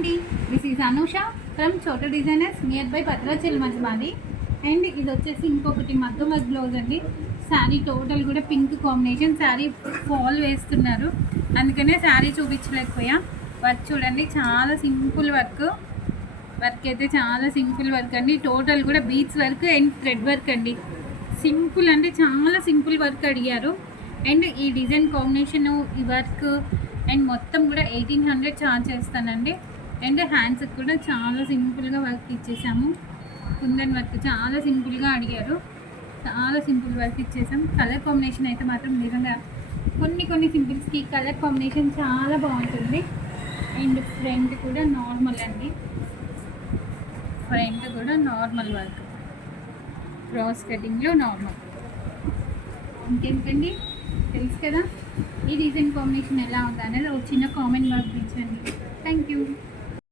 అండి, this is Anusha from చోట designers near by Bhadrachalam మాది. అండ్ ఇది వచ్చేసి ఇంకొకటి మగ్గం వర్క్ బ్లౌజ్ అండి. శారీ టోటల్ కూడా పింక్ కాంబినేషన్. శారీ ఫాల్ వేస్తున్నారు, అందుకనే శారీ చూపించలేకపోయా. వర్క్ చూడండి, చాలా సింపుల్ వర్క్ అయితే చాలా సింపుల్ వర్క్ అండి. టోటల్ కూడా beads work and thread work అండి. సింపుల్ అంటే చాలా సింపుల్ వర్క్ అడిగారు. అండ్ ఈ డిజైన్ కాంబినేషన్, ఈ వర్క్ అండ్ మొత్తం కూడా 1800 ఛార్జ్ చేస్తానండి. అండ్ హ్యాండ్స్కి కూడా చాలా సింపుల్గా వర్క్ ఇచ్చేసాము. కుందన్ వర్క్ చాలా సింపుల్గా అడిగారు, చాలా సింపుల్ వర్క్ ఇచ్చేసాం. కలర్ కాంబినేషన్ అయితే మాత్రం నిజంగా కొన్ని సింపుల్స్కి కలర్ కాంబినేషన్ చాలా బాగుంటుంది. అండ్ ఫ్రంట్ కూడా నార్మల్ అండి, ఫ్రంట్ కూడా నార్మల్ వర్క్, క్రాస్ కటింగ్లో నార్మల్. ఇంకేంటండి, తెలుసు కదా ఈ డిజైన్ కాంబినేషన్ ఎలా ఉంది అనేది ఒక చిన్న కామెంట్ బాక్స్ ఇచ్చండి. Thank you.